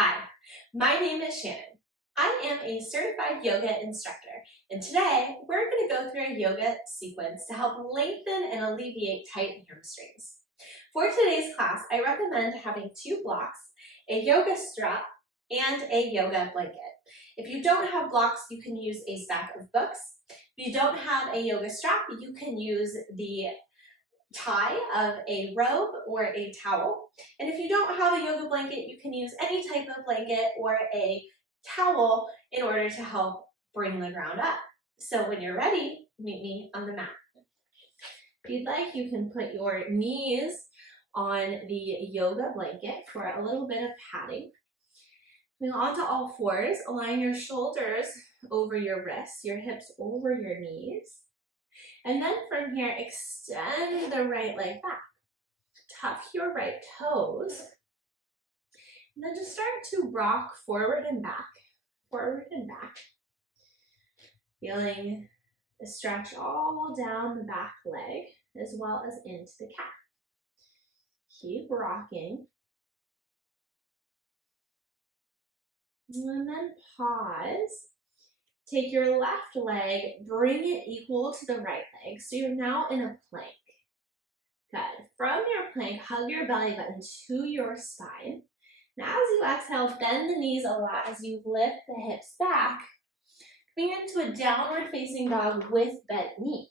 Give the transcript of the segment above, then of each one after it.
Hi, my name is Shannon. I am a certified yoga instructor, and today we're going to go through a yoga sequence to help lengthen and alleviate tight hamstrings. For today's class, I recommend having 2 blocks, a yoga strap, and a yoga blanket. If you don't have blocks, you can use a stack of books. If you don't have a yoga strap, you can use the tie of a robe or a towel. And if you don't have a yoga blanket, you can use any type of blanket or a towel in order to help bring the ground up. So when you're ready, meet me on the mat. If you'd like, you can put your knees on the yoga blanket for a little bit of padding. Moving on to all fours, align your shoulders over your wrists, your hips over your knees. And then from here, extend the right leg back. Tuck your right toes. And then just start to rock forward and back, forward and back. Feeling a stretch all down the back leg as well as into the calf. Keep rocking. And then pause. Take your left leg, bring it equal to the right leg. So you're now in a plank. Good. From your plank, hug your belly button to your spine. Now as you exhale, bend the knees a lot as you lift the hips back, coming into a downward facing dog with bent knees.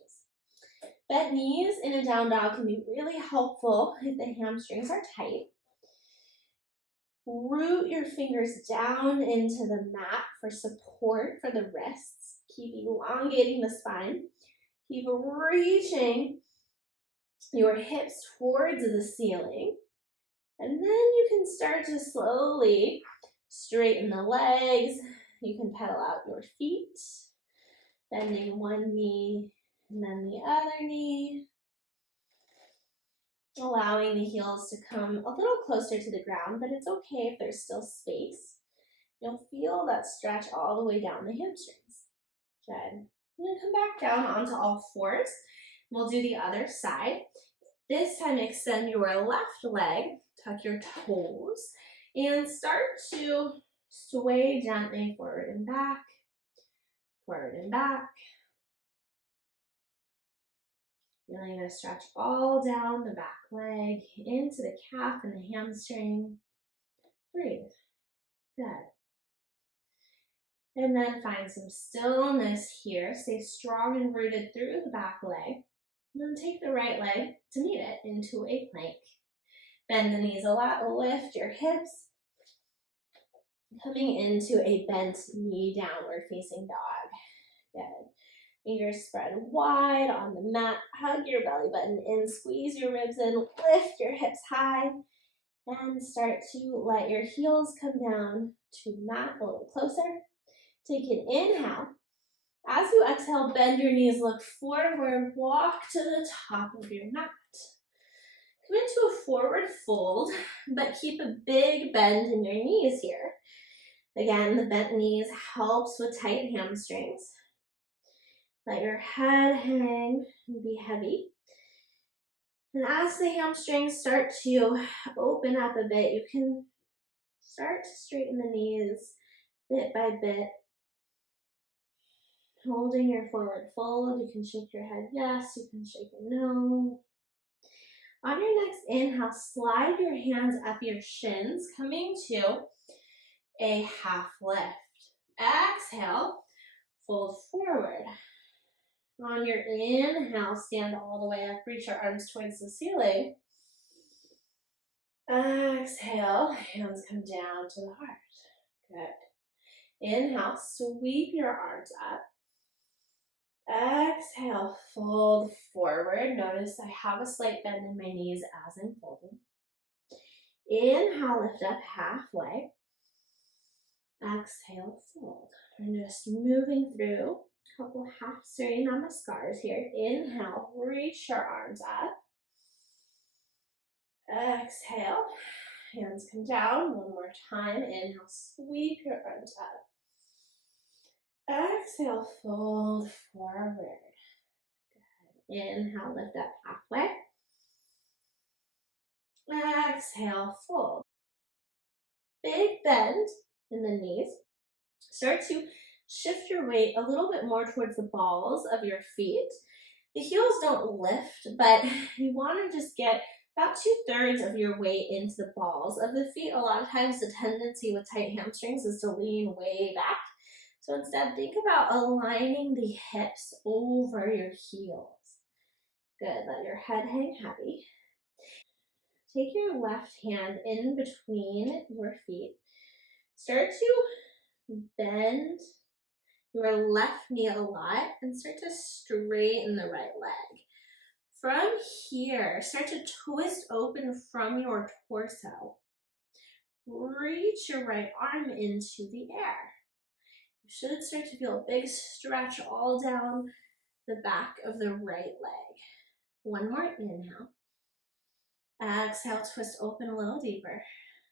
Bent knees in a down dog can be really helpful if the hamstrings are tight. Root your fingers down into the mat for support for the wrists. Keep elongating the spine. Keep reaching your hips towards the ceiling. And then you can start to slowly straighten the legs. You can pedal out your feet, bending one knee and then the other knee. Allowing the heels to come a little closer to the ground, but it's okay if there's still space. You'll feel that stretch all the way down the hamstrings. Good. I'm going to come back down onto all fours. We'll do the other side. This time extend your left leg, tuck your toes, and start to sway gently forward and back, forward and back. Feeling a stretch all down the back leg, into the calf and the hamstring. Breathe. Good. And then find some stillness here. Stay strong and rooted through the back leg. And then take the right leg to meet it into a plank. Bend the knees a lot, lift your hips. Coming into a bent knee downward facing dog. Good. Fingers spread wide on the mat. Hug your belly button in, squeeze your ribs in, lift your hips high, and start to let your heels come down to the mat a little closer. Take an inhale. As you exhale, bend your knees, look forward, walk to the top of your mat. Come into a forward fold, but keep a big bend in your knees here. Again, the bent knees helps with tight hamstrings. Let your head hang and be heavy. And as the hamstrings start to open up a bit, you can start to straighten the knees bit by bit. Holding your forward fold, you can shake your head yes, you can shake a no. On your next inhale, slide your hands up your shins, coming to a half lift. Exhale, fold forward. On your inhale, stand all the way up, reach your arms towards the ceiling. Exhale, hands come down to the heart. Good. Inhale, sweep your arms up. Exhale, fold forward. Notice I have a slight bend in my knees as I'm folding. Inhale, lift up halfway. Exhale, fold. And just moving through. Couple half straight namaskars here. Inhale, reach your arms up. Exhale, hands come down. One more time. Inhale, sweep your arms up. Exhale, fold forward. Good. Inhale, lift up halfway. Exhale, fold. big bend in the knees. Start to shift your weight a little bit more towards the balls of your feet. The heels don't lift, but you want to just get about 2/3 of your weight into the balls of the feet. A lot of times the tendency with tight hamstrings is to lean way back. So instead, think about aligning the hips over your heels. Good, let your head hang heavy. Take your left hand in between your feet. Start to bend your left knee a lot and start to straighten the right leg. From here, start to twist open from your torso. Reach your right arm into the air. You should start to feel a big stretch all down the back of the right leg. One more inhale. Exhale, twist open a little deeper.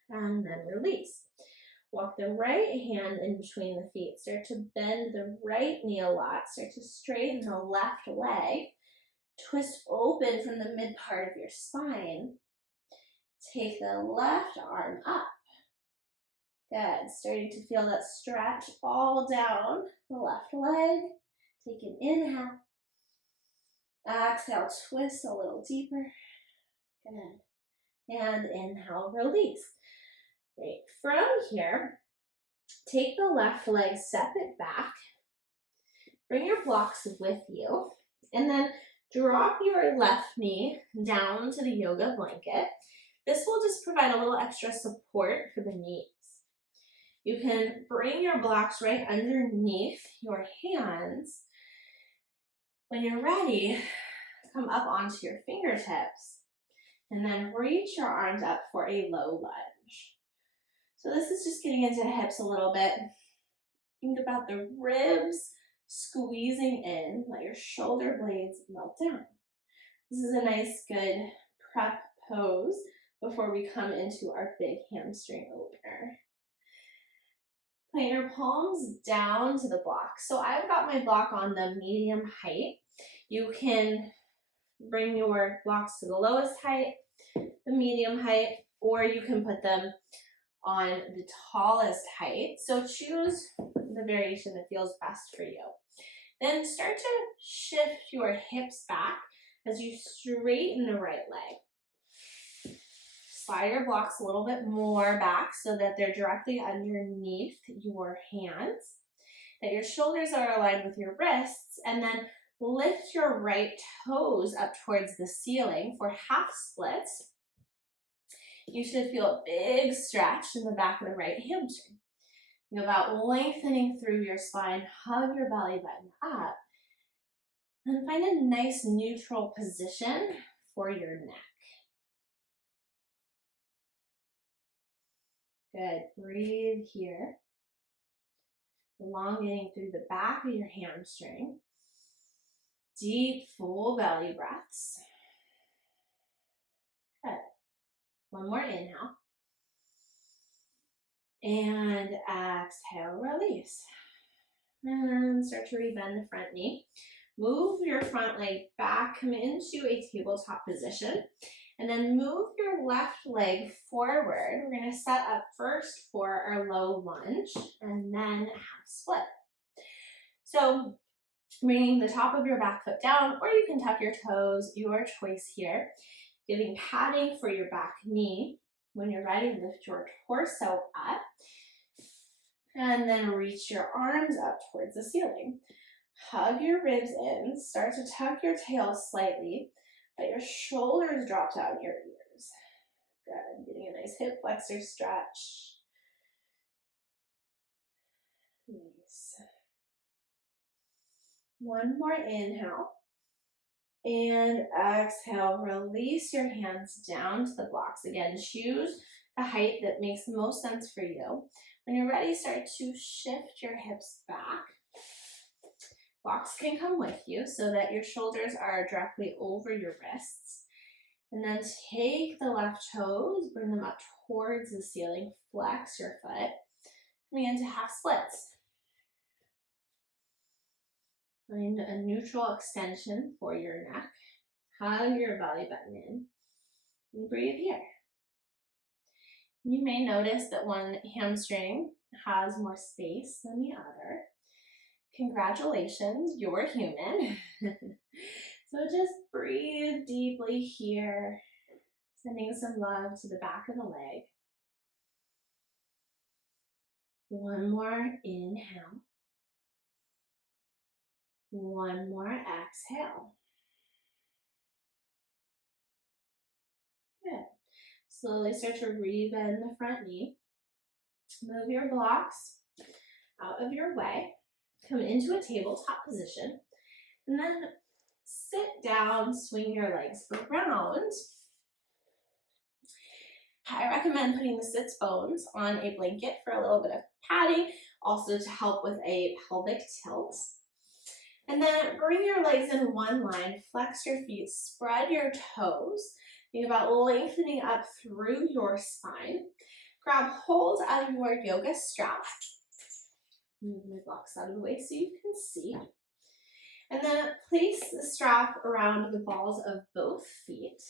And then release. Walk the right hand in between the feet. Start to bend the right knee a lot. Start to straighten the left leg. Twist open from the mid part of your spine. Take the left arm up. Good. Starting to feel that stretch all down the left leg. Take an inhale. Exhale, twist a little deeper. Good. And inhale, release. Great. From here, take the left leg, step it back. Bring your blocks with you. And then drop your left knee down to the yoga blanket. This will just provide a little extra support for the knees. You can bring your blocks right underneath your hands. When you're ready, come up onto your fingertips and then reach your arms up for a low lunge. So this is just getting into hips a little bit. Think about the ribs squeezing in, let your shoulder blades melt down. This is a nice, good prep pose before we come into our big hamstring opener. Plant your palms down to the block. So I've got my block on the medium height. You can bring your blocks to the lowest height, the medium height, or you can put them on the tallest height. So choose the variation that feels best for you. Then start to shift your hips back as you straighten the right leg. Slide your blocks a little bit more back so that they're directly underneath your hands, that your shoulders are aligned with your wrists, and then lift your right toes up towards the ceiling for half splits. You should feel a big stretch in the back of the right hamstring. Think about lengthening through your spine, hug your belly button up, and find a nice neutral position for your neck. Good, breathe here. Elongating through the back of your hamstring. Deep, full belly breaths. Good. One more inhale. And exhale, release. And start to rebend the front knee. Move your front leg back, come into a tabletop position, and then move your left leg forward. We're going to set up first for our low lunge and then half split. So bringing the top of your back foot down, or you can tuck your toes, your choice here. Giving padding for your back knee. When you're ready, lift your torso up and then reach your arms up towards the ceiling. Hug your ribs in, start to tuck your tail slightly, let your shoulders drop down your ears. Good, getting a nice hip flexor stretch. Nice. One more inhale. And exhale, release your hands down to the blocks. Again, choose a height that makes the most sense for you. When you're ready, start to shift your hips back. Blocks can come with you so that your shoulders are directly over your wrists. And then take the left toes, bring them up towards the ceiling, flex your foot, coming into half splits. Find a neutral extension for your neck. Hug your belly button in and breathe here. You may notice that one hamstring has more space than the other. Congratulations, you're human. So just breathe deeply here, sending some love to the back of the leg. One more inhale. One more exhale. Good. Slowly start to rebend the front knee. Move your blocks out of your way. Come into a tabletop position. And then sit down, swing your legs around. I recommend putting the sits bones on a blanket for a little bit of padding, also to help with a pelvic tilt. And then bring your legs in one line, flex your feet, spread your toes. Think about lengthening up through your spine. Grab hold of your yoga strap. Move my blocks out of the way so you can see. And then place the strap around the balls of both feet.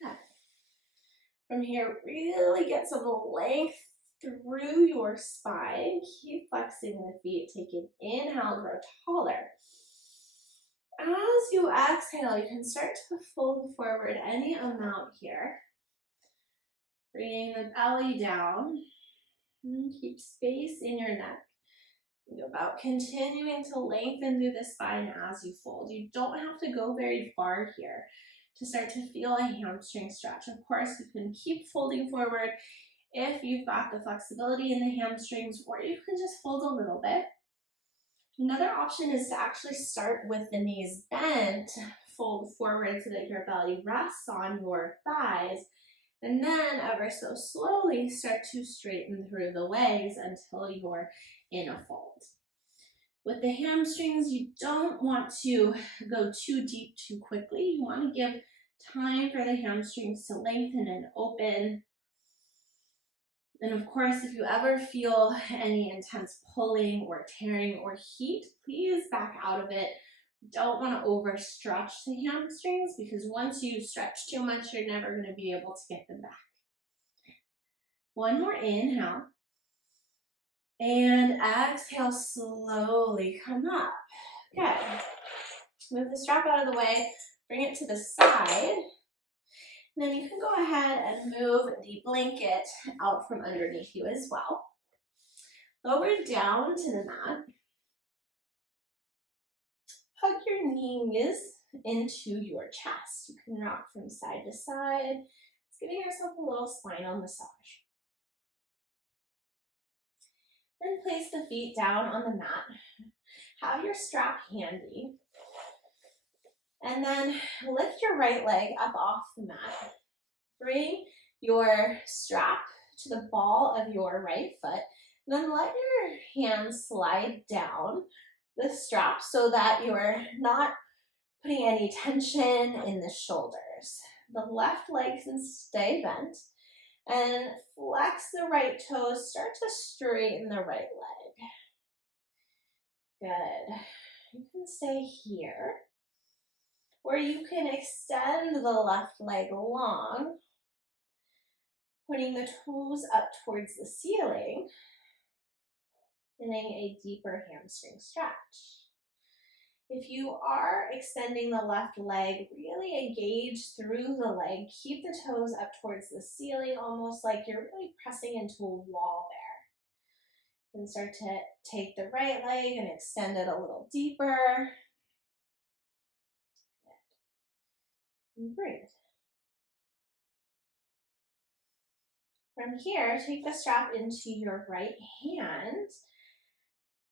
Good. From here, really get some length through your spine. Keep flexing the feet. Take an inhale, grow taller. As you exhale, you can start to fold forward any amount here. Bringing the belly down. And keep space in your neck. Think about continuing to lengthen through the spine as you fold. You don't have to go very far here to start to feel a hamstring stretch. Of course, you can keep folding forward if you've got the flexibility in the hamstrings, or you can just fold a little bit. Another option is to actually start with the knees bent, fold forward so that your belly rests on your thighs, and then ever so slowly start to straighten through the legs until you're in a fold. With the hamstrings, you don't want to go too deep too quickly. You want to give time for the hamstrings to lengthen and open. And of course, if you ever feel any intense pulling or tearing or heat, please back out of it. You don't want to overstretch the hamstrings, because once you stretch too much, you're never going to be able to get them back. One more inhale. And exhale, slowly come up. Good. Move the strap out of the way, bring it to the side. And then you can go ahead and move the blanket out from underneath you as well. Lower down to the mat. Hug your knees into your chest. You can rock from side to side. It's giving yourself a little spinal massage. Then place the feet down on the mat. Have your strap handy. And then lift your right leg up off the mat. Bring your strap to the ball of your right foot. Then let your hands slide down the strap so that you're not putting any tension in the shoulders. The left leg can stay bent. And flex the right toes. Start to straighten the right leg. Good. You can stay here. Or you can extend the left leg long, putting the toes up towards the ceiling, getting a deeper hamstring stretch. If you are extending the left leg, really engage through the leg. Keep the toes up towards the ceiling, almost like you're really pressing into a wall there. And start to take the right leg and extend it a little deeper. And breathe. From here, take the strap into your right hand.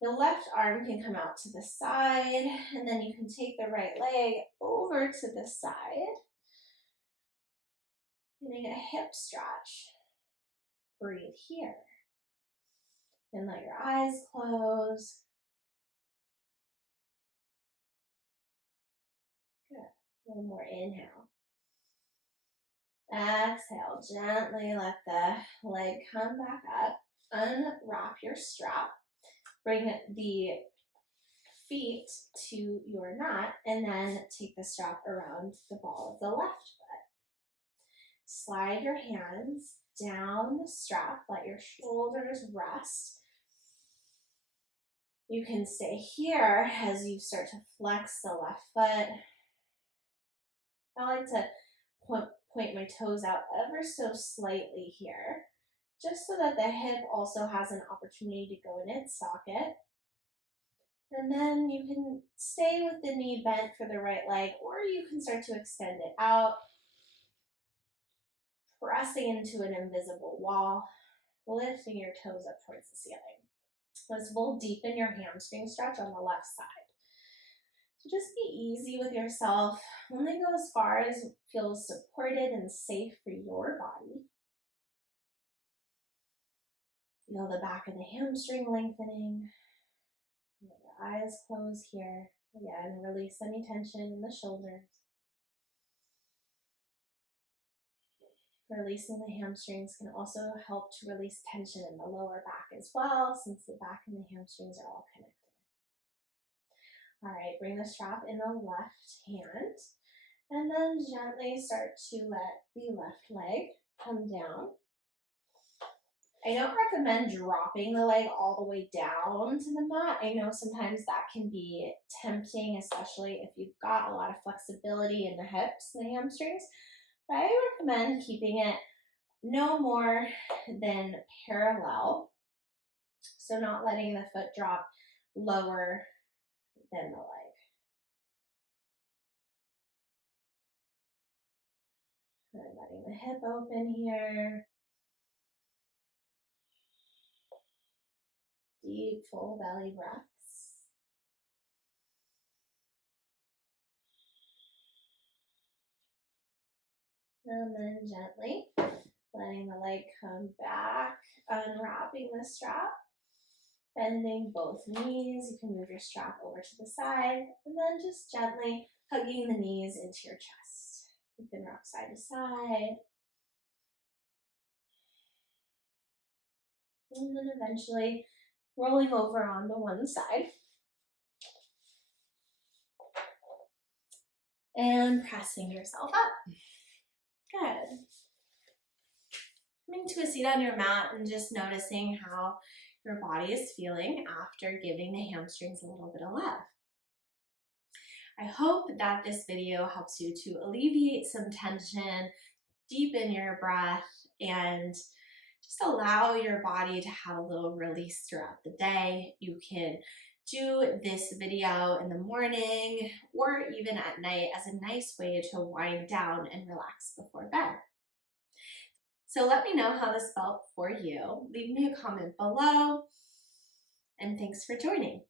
The left arm can come out to the side, and then you can take the right leg over to the side. Getting a hip stretch. Breathe here. And let your eyes close. Good. One more inhale. Exhale, gently let the leg come back up. Unwrap your strap. Bring the feet to your mat, and then take the strap around the ball of the left foot. slide your hands down the strap, let your shoulders rest. You can stay here as you start to flex the left foot. I like to point my toes out ever so slightly here, just so that the hip also has an opportunity to go in its socket. And then you can stay with the knee bent for the right leg, or you can start to extend it out, pressing into an invisible wall, lifting your toes up towards the ceiling. This will deepen your hamstring stretch on the left side. So just be easy with yourself. Only go as far as feels supported and safe for your body. Feel the back of the hamstring lengthening. Let your eyes close here. Again, release any tension in the shoulders. Releasing the hamstrings can also help to release tension in the lower back as well, since the back and the hamstrings are all connected. All right, bring the strap in the left hand, and then gently start to let the left leg come down. I don't recommend dropping the leg all the way down to the mat. I know sometimes that can be tempting, especially if you've got a lot of flexibility in the hips and the hamstrings. But I recommend keeping it no more than parallel, so not letting the foot drop lower than the leg. And letting the hip open here. Deep, full belly breaths. And then gently letting the leg come back, unwrapping the strap, bending both knees. You can move your strap over to the side, and then just gently hugging the knees into your chest. You can rock side to side. And then eventually rolling over onto one side. And pressing yourself up. Good. Coming to a seat on your mat and just noticing how your body is feeling after giving the hamstrings a little bit of love. I hope that this video helps you to alleviate some tension, deepen your breath, and just allow your body to have a little release throughout the day. You can do this video in the morning or even at night as a nice way to wind down and relax before bed. So let me know how this felt for you. Leave me a comment below, and thanks for joining.